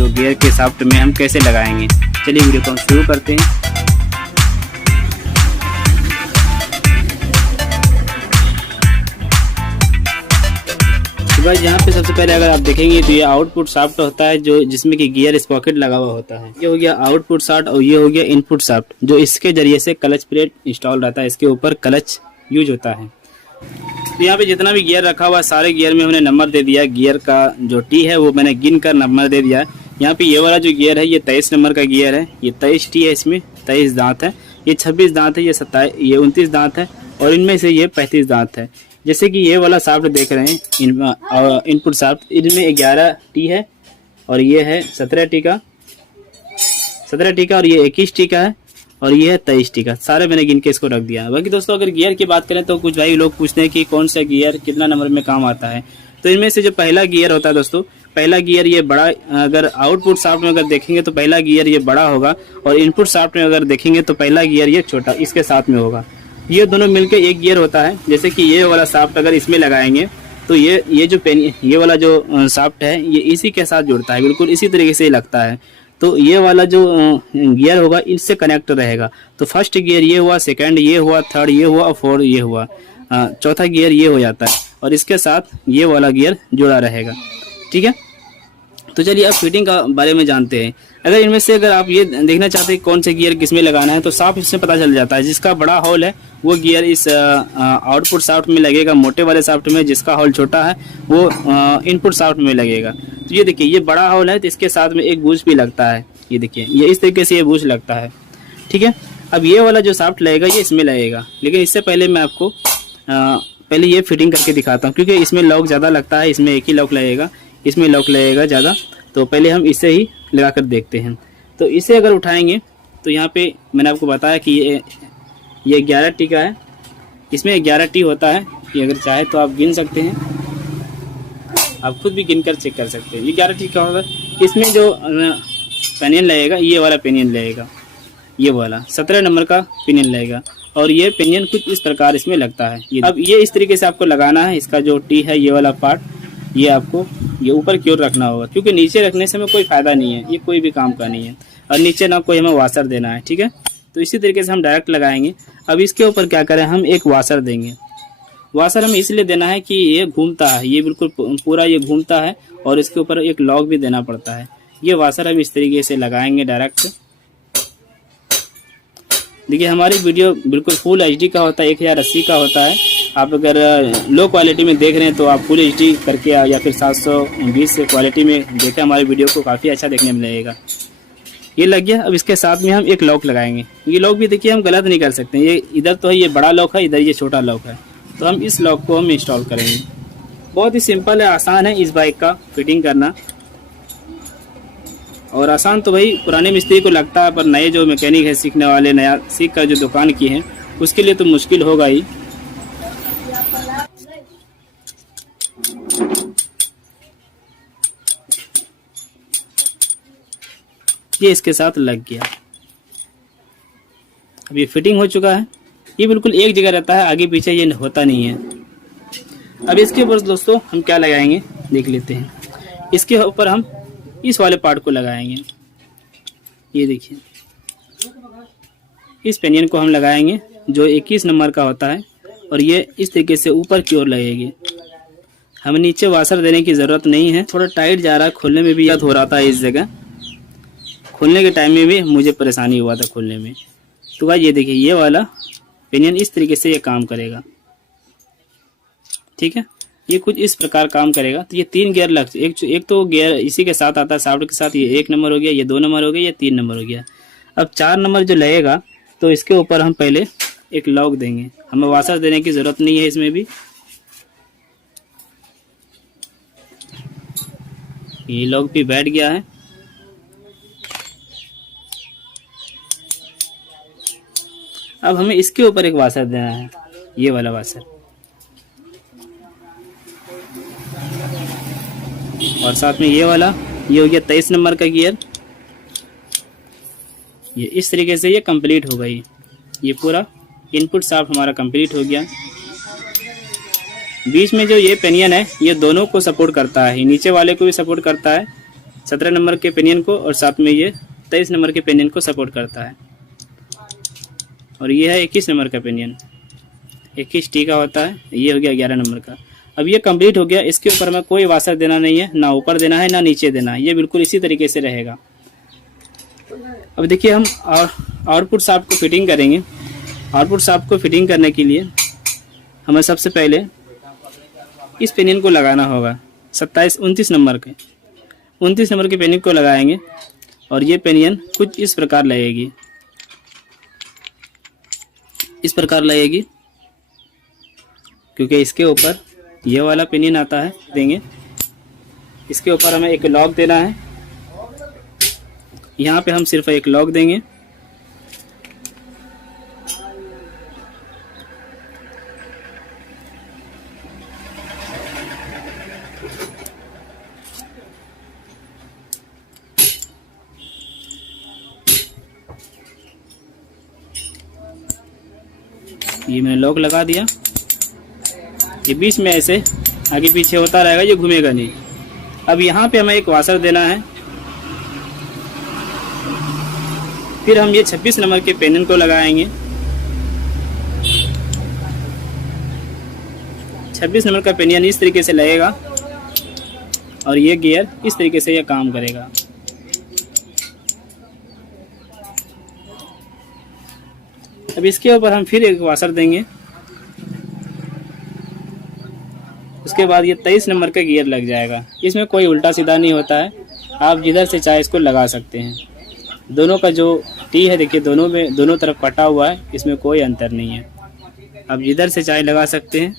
जो गियर के शाफ्ट में हम कैसे लगाएंगे। चलिए वीडियो को हम शुरू करते हैं। तो भाई यहाँ पे सबसे पहले अगर आप देखेंगे तो ये आउटपुट शाफ्ट होता है जो जिसमें कि गियर स्पॉकेट लगा हुआ होता है। ये हो गया आउटपुट शाफ्ट और ये हो गया इनपुट शाफ्ट जो इसके जरिए से क्लच प्लेट इंस्टॉल रहता है, इसके ऊपर क्लच यूज होता है। तो यहाँ पे जितना भी गियर रखा हुआ है सारे गियर में हमने नंबर दे दिया। गियर का जो टी है वो मैंने गिन कर नंबर दे दिया। यहाँ पे ये वाला जो गियर है ये 23 नंबर का गियर है। ये 23 टी है, इसमें 23 दांत है। ये 26 दांत है, ये 29 दांत है और इनमें से ये 35 दांत है। जैसे कि ये वाला शाफ्ट देख रहे हैं इनपुट शाफ्ट, इनमें 11 टी है और ये है 17 टी का और ये 21 टी का है और ये है 23 टी का। सारे मैंने गिन के इसको रख दिया। बाकी दोस्तों अगर गियर की बात करें तो कुछ भाई लोग पूछते हैं कि कौन सा गियर कितना नंबर में काम आता है। तो इनमें से जो पहला गियर होता है दोस्तों, पहला गियर ये बड़ा, अगर आउटपुट शाफ्ट में अगर देखेंगे तो पहला गियर ये बड़ा होगा और इनपुट शाफ्ट में अगर देखेंगे तो पहला गियर ये छोटा इसके साथ में होगा। ये दोनों मिलकर एक गियर होता है। जैसे कि ये वाला शाफ्ट अगर इसमें लगाएंगे तो ये जो ये वाला जो शाफ्ट है ये इसी के साथ जुड़ता है, बिल्कुल इसी तरीके से लगता है। तो ये वाला जो गियर होगा इससे कनेक्ट रहेगा। तो फर्स्ट गियर ये हुआ, सेकंड ये हुआ, थर्ड ये हुआ और फोर्थ ये हुआ, चौथा गियर ये हो जाता है और इसके साथ ये वाला गियर जुड़ा रहेगा। ठीक है, तो चलिए अब फिटिंग का बारे में जानते हैं। अगर इनमें से अगर आप ये देखना चाहते हैं कौन से गियर किसमें लगाना है तो साफ इसमें पता चल जाता है। जिसका बड़ा होल है वो गियर इस आउटपुट शाफ्ट में लगेगा, मोटे वाले शाफ्ट में। जिसका होल छोटा है वो इनपुट शाफ्ट में लगेगा। तो ये देखिए ये बड़ा होल है तो इसके साथ में एक बूज भी लगता है। ये देखिए ये इस तरीके से ये बूज लगता है। ठीक है, अब ये वाला जो शाफ्ट लगेगा ये इसमें लगेगा, लेकिन इससे पहले मैं आपको पहले ये फिटिंग करके दिखाता हूँ क्योंकि इसमें लॉक ज़्यादा लगता है। इसमें एक ही लॉक लगेगा, इसमें लॉक लगेगा ज़्यादा। तो पहले हम इसे ही लगा कर देखते हैं। तो इसे अगर उठाएंगे तो यहाँ पे मैंने आपको बताया कि ये 11 टी का है। इसमें 11 टी होता है। ये अगर चाहे तो आप गिन सकते हैं, आप खुद भी गिन कर चेक कर सकते हैं। ये 11 टी का होगा। इसमें जो पेनियन लगेगा ये वाला पेनियन लगेगा, ये वाला 17 नंबर का पेनियन लगेगा और ये पेनियन कुछ इस प्रकार इसमें लगता है। अब ये इस तरीके से आपको लगाना है। इसका जो टी है ये वाला पार्ट ये आपको ये ऊपर की ओर रखना होगा क्योंकि नीचे रखने से हमें कोई फायदा नहीं है, ये कोई भी काम का नहीं है और नीचे ना कोई हमें वाशर देना है। ठीक है, तो इसी तरीके से हम डायरेक्ट लगाएंगे। अब इसके ऊपर क्या करें, हम एक वाशर देंगे। वाशर हमें इसलिए देना है कि ये घूमता है, ये बिल्कुल पूरा ये घूमता है और इसके ऊपर एक लॉक भी देना पड़ता है। ये वाशर हम इस तरीके से लगाएंगे डायरेक्ट। देखिए हमारी वीडियो बिल्कुल फुल HD का होता है, 1080 का होता है। आप अगर लो क्वालिटी में देख रहे हैं तो आप फुल HD करके या फिर 720 क्वालिटी में देखें हमारी वीडियो को, काफ़ी अच्छा देखने में लगेगा। ये लग गया। अब इसके साथ में हम एक लॉक लगाएंगे। ये लॉक भी देखिए हम गलत नहीं कर सकते। ये इधर तो है ये बड़ा लॉक है, इधर ये छोटा लॉक है, तो हम इस लॉक को हम इंस्टॉल करेंगे। बहुत ही सिंपल है, आसान है इस बाइक का फिटिंग करना। और आसान तो भाई पुराने मिस्त्री को लगता है, पर नए जो मैकेनिक है सीखने वाले, नया सीख कर जो दुकान की है उसके लिए तो मुश्किल होगा ही। ये इसके साथ लग गया। अब ये फिटिंग हो चुका है। ये बिल्कुल एक जगह रहता है, आगे पीछे ये होता नहीं है। अब इसके ऊपर दोस्तों हम क्या लगाएंगे देख लेते हैं। इसके ऊपर हम इस वाले पार्ट को लगाएंगे। ये देखिए इस पेनियन को हम लगाएंगे जो 21 नंबर का होता है और ये इस तरीके से ऊपर की ओर लगेगी। हमें नीचे वाशर देने की ज़रूरत नहीं है। थोड़ा टाइट जा रहा है, खोलने में भी याद हो रहा था। इस जगह खोलने के टाइम में भी मुझे परेशानी हुआ था खोलने में। तो भाई ये देखिए ये वाला पेनियन इस तरीके से ये काम करेगा। ठीक है, ये कुछ इस प्रकार काम करेगा। तो ये 3 गियर लग, एक तो गियर इसी के साथ आता है शाफ्ट के साथ। ये 1 नंबर हो गया, ये 2 नंबर हो गया, ये 3 नंबर हो गया। अब 4 नंबर जो लगेगा तो इसके ऊपर हम पहले एक लॉक देंगे। हमें वाशर देने की ज़रूरत नहीं है इसमें भी। ये लॉक भी बैठ गया है। अब हमें इसके ऊपर एक वाशर देना है, ये वाला वाशर। और साथ में ये वाला, ये हो गया 23 नंबर का गियर। ये इस तरीके से ये कंप्लीट हो गई। ये पूरा इनपुट शाफ्ट हमारा कंप्लीट हो गया। बीच में जो ये पेनियन है ये दोनों को सपोर्ट करता है, नीचे वाले को भी सपोर्ट करता है 17 नंबर के पिनियन को और साथ में ये 23 नंबर के पिनियन को सपोर्ट करता है। और ये है 21 नंबर का पिनियन, 21 टी का होता है। ये हो गया 11 नंबर का। अब ये कंप्लीट हो गया। इसके ऊपर में कोई वाशर देना नहीं है, ना ऊपर देना है ना नीचे देना है, ये बिल्कुल इसी तरीके से रहेगा। अब देखिए हम आउटपुट शाफ्ट को फिटिंग करेंगे। आउटपुट शाफ्ट को फिटिंग करने के लिए हमें सबसे पहले इस पिनियन को लगाना होगा 29 नंबर के 29 नंबर के पिनियन को लगाएंगे और ये पिनियन कुछ इस प्रकार लगेगी, इस प्रकार लगेगी, क्योंकि इसके ऊपर ये वाला पिनियन आता है। देंगे इसके ऊपर हमें एक लॉक देना है। यहाँ पे हम सिर्फ एक लॉक देंगे। ये मैंने लॉक लगा दिया। ये बीच में ऐसे आगे पीछे होता रहेगा, ये घूमेगा नहीं। अब यहाँ पे हमें एक वाशर देना है। फिर हम ये 26 नंबर के पिनियन को लगाएंगे। 26 नंबर का पिनियन इस तरीके से लगेगा और ये गियर इस तरीके से ये काम करेगा। अब इसके ऊपर हम फिर एक वाशर देंगे। उसके बाद ये 23 नंबर का गियर लग जाएगा। इसमें कोई उल्टा सीधा नहीं होता है, आप जिधर से चाहे इसको लगा सकते हैं। दोनों का जो टी है देखिए दोनों में दोनों तरफ कटा हुआ है, इसमें कोई अंतर नहीं है, आप जिधर से चाहे लगा सकते हैं।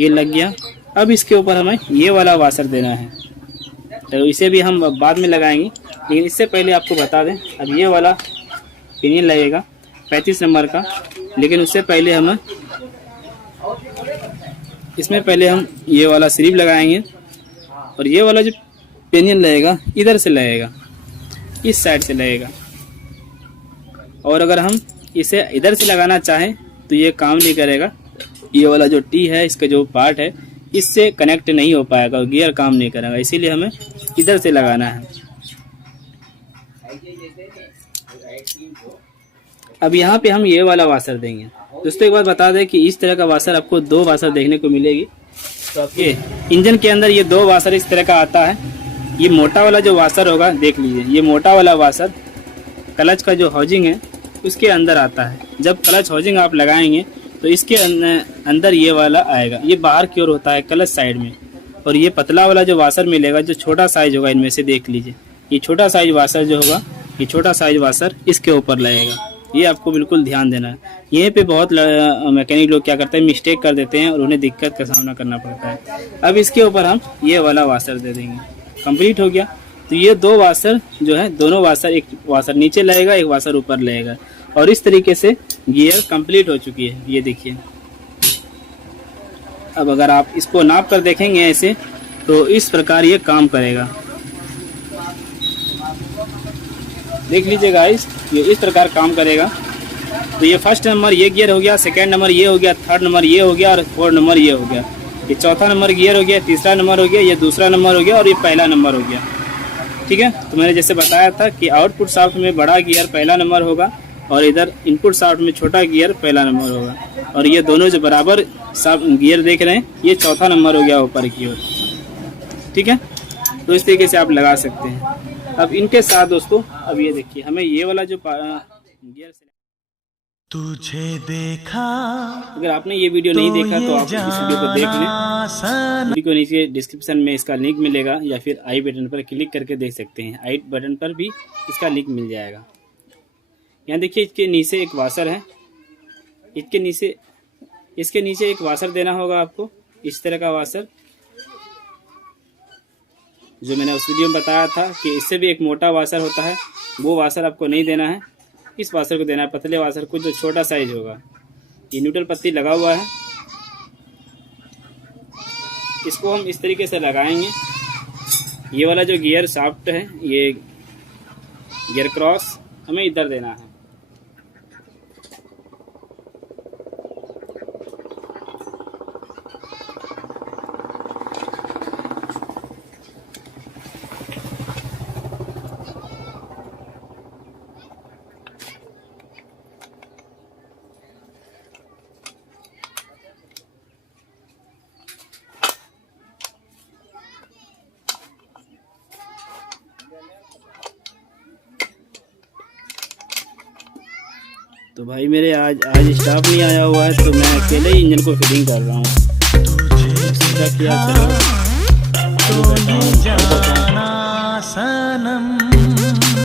ये लग गया। अब इसके ऊपर हमें ये वाला वाशर देना है, तो इसे भी हम बाद में लगाएंगे, लेकिन इससे पहले आपको बता दें अब ये वाला पिनियन लगेगा 35 नंबर का, लेकिन उससे पहले हम इसमें पहले हम ये वाला स्लीव लगाएंगे और ये वाला जो पिनियन लगेगा इधर से लगेगा, इस साइड से लगेगा। और अगर हम इसे इधर से लगाना चाहें तो ये काम नहीं करेगा। ये वाला जो टी है इसका जो पार्ट है इससे कनेक्ट नहीं हो पाएगा और गियर काम नहीं करेगा, इसीलिए हमें इधर से लगाना है। अब यहाँ पे हम ये वाला वाशर देंगे। दोस्तों एक बात बता दें कि इस तरह का वाशर आपको 2 वाशर देखने को मिलेगी। तो आपके इंजन के अंदर ये 2 वाशर इस तरह का आता है। ये मोटा वाला जो वाशर होगा देख लीजिए, ये मोटा वाला वाशर क्लच का जो हाउसिंग है उसके अंदर आता है। जब क्लच हाउसिंग आप लगाएंगे तो इसके अंदर ये वाला आएगा, ये बाहर की ओर होता है क्लच साइड में। और ये पतला वाला जो वाशर मिलेगा जो छोटा साइज होगा इनमें से देख लीजिए, ये छोटा साइज वाशर जो होगा ये छोटा साइज वाशर इसके ऊपर लगेगा। ये आपको बिल्कुल ध्यान देना है। यहीं पे बहुत मैकेनिक लोग क्या करते हैं मिस्टेक कर देते हैं और उन्हें दिक्कत का सामना करना पड़ता है। अब इसके ऊपर हम ये वाला वाशर दे देंगे। कंप्लीट हो गया। तो ये 2 वाशर जो है दोनों वाशर, एक वाशर नीचे लगेगा एक वाशर ऊपर लगेगा और इस तरीके से गियर कंप्लीट हो चुकी है। ये देखिए। अब अगर आप इसको नाप कर देखेंगे ऐसे तो इस प्रकार ये काम करेगा। देख लीजिए गाइस, ये इस प्रकार काम करेगा। तो ये फर्स्ट नंबर ये गियर हो गया, सेकंड नंबर ये हो गया, थर्ड नंबर ये हो गया और फोर्थ नंबर ये हो गया। ये चौथा नंबर गियर हो गया, तीसरा नंबर हो गया, ये दूसरा नंबर हो गया और ये पहला नंबर हो गया। ठीक है। तो मैंने जैसे बताया था कि आउटपुट शाफ्ट में बड़ा गियर पहला नंबर होगा और इधर इनपुट शाफ्ट में छोटा गियर पहला नंबर होगा। और ये दोनों जो बराबर गियर देख रहे हैं ये चौथा नंबर हो गया ऊपर की ओर। ठीक है। तो इस तरीके से आप लगा सकते हैं। अब इनके साथ दोस्तों अब ये देखिए हमें ये वाला जो गियर तुझे देखा, अगर आपने ये वीडियो नहीं देखा तो आप इस वीडियो को देख लें। वीडियो को नीचे डिस्क्रिप्शन में इसका लिंक मिलेगा या फिर आई बटन पर क्लिक करके देख सकते हैं। आई बटन पर भी इसका लिंक मिल जाएगा। यहाँ देखिए इसके नीचे एक वाशर है, इसके नीचे एक वाशर देना होगा आपको, इस तरह का वाशर जो मैंने उस वीडियो में बताया था कि इससे भी एक मोटा वाशर होता है, वो वाशर आपको नहीं देना है। इस वाशर को देना है, पतले वाशर को जो छोटा साइज होगा। ये न्यूट्रल पत्ती लगा हुआ है, इसको हम इस तरीके से लगाएंगे। ये वाला जो गियर शाफ्ट है ये गियर क्रॉस हमें इधर देना है। तो भाई मेरे आज स्टाफ नहीं आया हुआ है, तो मैं अकेले ही इंजन को फिटिंग कर रहा हूँ। तुझे सोचा कि यार देखा चलो तो ये जान